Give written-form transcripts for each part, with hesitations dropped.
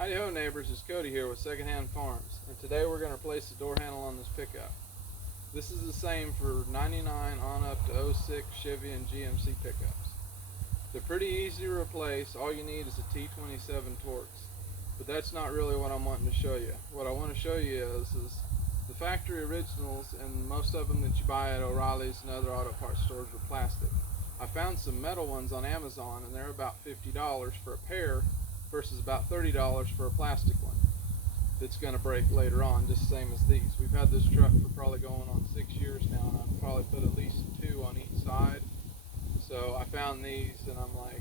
Howdy ho neighbors, it's Cody here with Secondhand Farms, and today we're going to replace the door handle on this pickup. This is the same for 99 on up to 06 Chevy and GMC pickups. They're pretty easy to replace. All you need is a T27 torx, but that's not really what I'm wanting to show you. What I want to show you is the factory originals, and most of them that you buy at O'Reilly's and other auto parts stores are plastic. I found some metal ones on Amazon and they're about $50 for a pair versus about $30 for a plastic one that's going to break later on, just the same as these. We've had this truck for probably going on 6 years now, and I've probably put at least 2 on each side. So I found these and I'm like,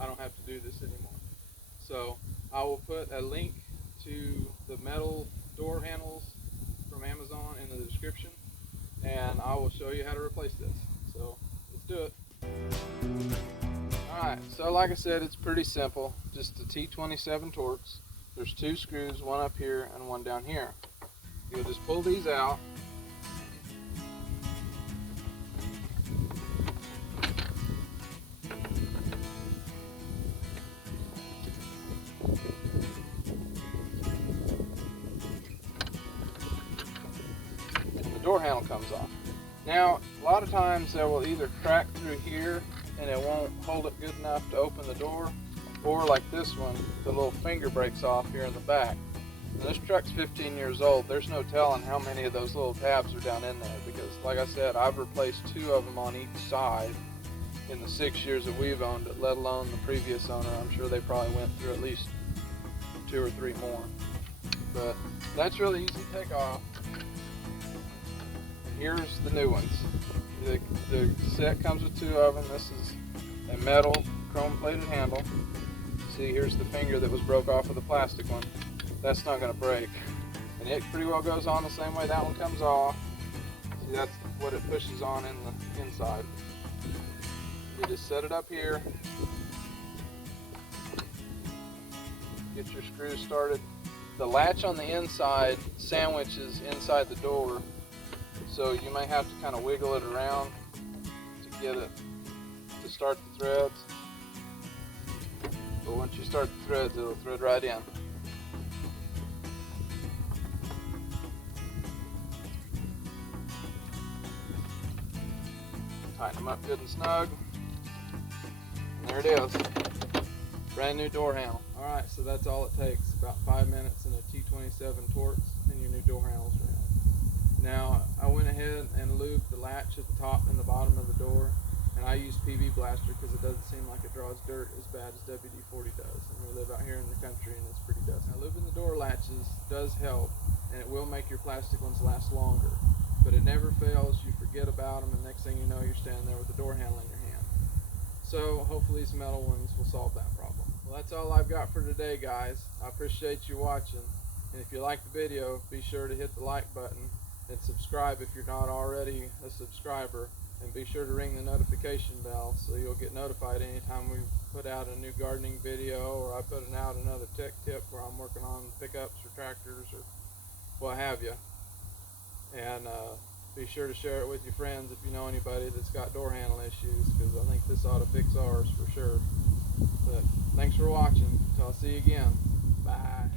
I don't have to do this anymore. So I will put a link to the metal door handles from Amazon in the description, and I will show you how to replace this. So let's do it. Alright, so like I said, it's pretty simple. Just a T27 torx. There's 2 screws, one up here and one down here. You'll just pull these out. And the door handle comes off. Now, a lot of times they will either crack through here and it won't hold it good enough to open the door, or like this one, the little finger breaks off here in the back. And this truck's 15 years old. There's no telling how many of those little tabs are down in there, because like I said, I've replaced 2 of them on each side in the 6 years that we've owned it, let alone the previous owner. I'm sure they probably went through at least 2 or 3 more. But that's really easy to take off. And here's the new ones. The set comes with 2 of them. This is a metal chrome plated handle. See, here's the finger that was broke off of the plastic one. That's not going to break. And it pretty well goes on the same way that one comes off. See, that's what it pushes on in the inside. You just set it up here. Get your screws started. The latch on the inside sandwiches inside the door, so you may have to kind of wiggle it around to get it to start the threads. But once you start the threads, it'll thread right in. Tighten them up good and snug. And there it is. Brand new door handle. Alright, so that's all it takes. About 5 minutes and a T27 torx and your new door handles are in. Now, I went ahead and lubed the latch at the top and the bottom of the door, and I use PV Blaster because it doesn't seem like it draws dirt as bad as WD-40 does. And we live out here in the country and it's pretty dusty. Now, lubing the door latches does help, and it will make your plastic ones last longer, but it never fails. You forget about them, and next thing you know, you're standing there with the door handle in your hand. So hopefully these metal ones will solve that problem. Well, that's all I've got for today, guys. I appreciate you watching, and if you like the video, be sure to hit the like button and subscribe if you're not already a subscriber, and be sure to ring the notification bell so you'll get notified anytime we put out a new gardening video, or I put out another tech tip where I'm working on pickups or tractors or what have you. And be sure to share it with your friends if you know anybody that's got door handle issues, because I think this ought to fix ours for sure. But thanks for watching. Until I see you again. Bye.